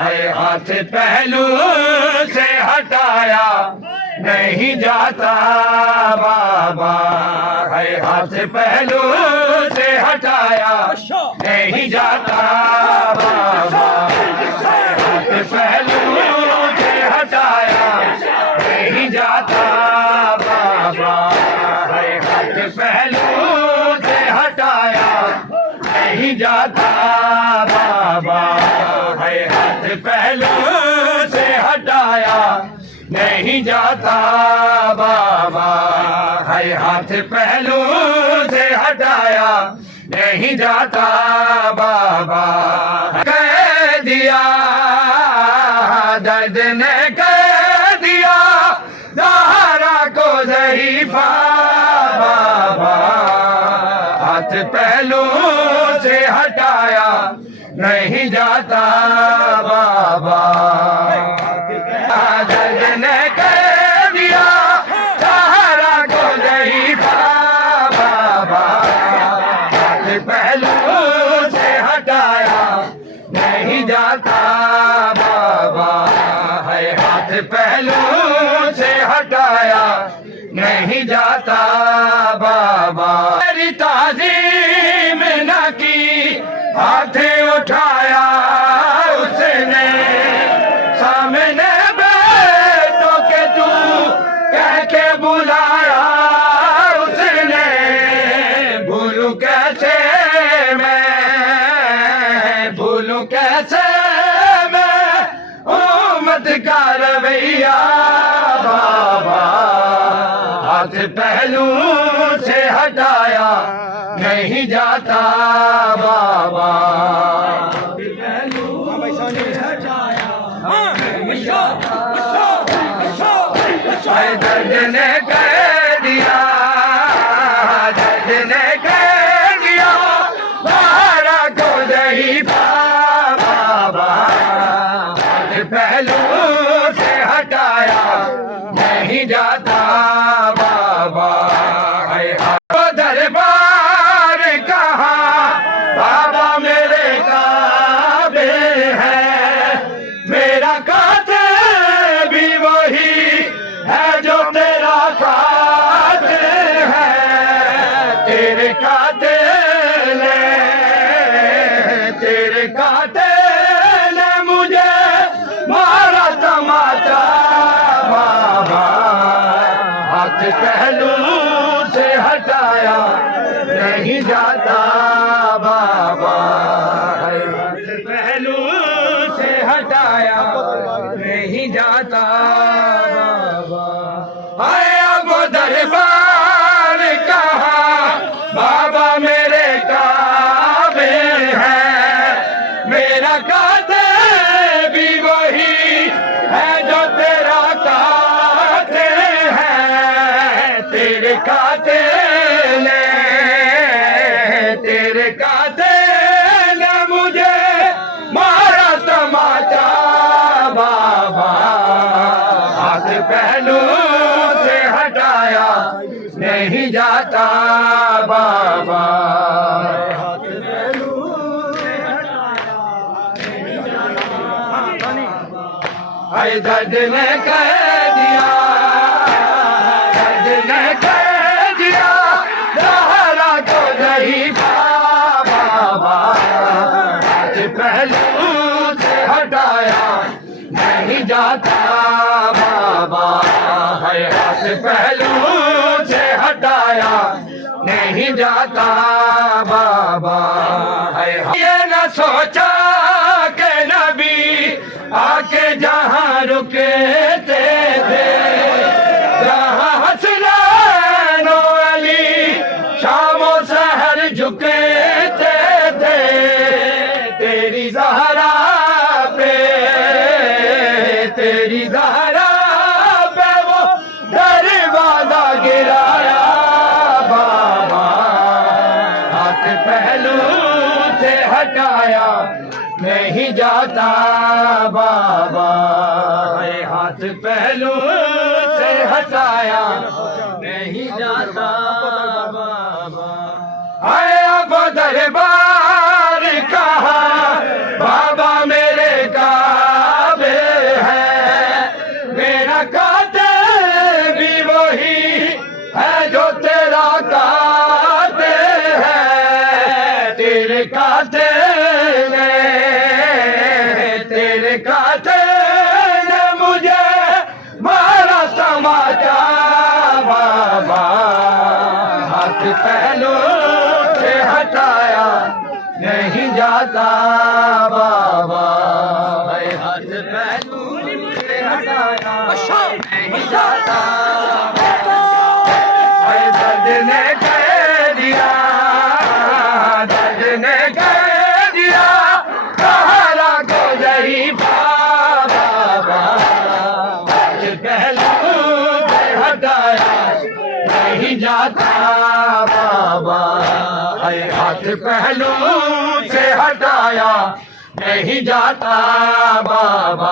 है हाथ पहलू से हटाया नहीं जाता बाबा, है हाथ पहलू से हटाया नहीं जाता बाबा, हाथ पहलू से हटाया नहीं जाता बाबा, है हाथ पहलू से हटाया नहीं जाता बाबा, है हाथ पहलू से हटाया नहीं जाता बाबा, है हाथ पहलू से हटाया नहीं जाता बाबा। कह दिया दर्द ने कह दिया ज़हरा को ज़रीफ़ा बाबा, हाथ पहलू से हटाया नहीं जाता बाबा, दर्द ने कह दिया ज़हरा को ज़रीफ़ा बाबा, हाथ पहलू से हटाया नहीं जाता बाबा, है हाथ पहलू से हटाया नहीं जाता बाबा। मेरी ताज़ीम न की हाथ उठाया उसने सामने बैठो के तू कह के बुलाया उसने, भूलूं कैसे मैं, भूलूं कैसे मैं उम्मत का रवैया बाबा, हाथ पहलू से हटाया नहीं जाता बाबा, पहलू से हटाया नहीं जाता, दर्द ने कह दिया, दर्द ने कह दिया ज़हरा को ज़रीफ़ा बाबा, पहलू से हटाया नहीं जाता बाबा, है दरबार कहाँ बाबा मेरे काबे है, मेरा काते भी वही है जो तेरा काते है, तेरे काते ने, तेरे काते ने मुझे मारा तमाचा बाबा, हाथ पहलू से हटाया नहीं जाता बाबा, हाथ पहलू से हटाया नहीं जाता बाबा, है अब दरबार कहाँ बाबा मेरे काबे है, मेरा काते भी वही है जो तेरा काते है, तेरे काते ने, तेरे काते ने मुझे मारा तमाचा बाबा, हाथ पहलू से हटाया नहीं जाता बाबा, हाथ पहलू से हटाया नहीं जाता बाबा, है दर्द ने कह दिया, दर्द ने कह दिया ज़हरा को ज़रीफ़ा बाबा, हाथ पहलू से हटाया नहीं जाता बाबा, है हाथ पहलू से हटाया नहीं जाता बाबा, है ये न सोचा के नबी आके जहाँ रुके थे, जहाँ हसनैन अली शामो सहर झुके थे, तेरी ज़हरा पे, तेरी ज़हरा पे वो दरवाज़ा गिराया बाबा, हाथ पहलू से हटाया नहीं जाता बाबा, है हाथ पहलू से हटाया नहीं जाता बाबा, है अब दरबार कहाँ बाबा मेरे काते ने मुझे मारा तमाचा बाबा, हाथ पहलू से हटाया नहीं जाता बाबा, हाथ पहलू से हटाया नहीं जाता, दर्द ने कह दिया, दर्द ने कह दिया, सहारा को यही बाबा, हाथ पहलू से हटाया नहीं जाता बाबा, हाथ पहलू से हटाया नहीं जाता बाबा।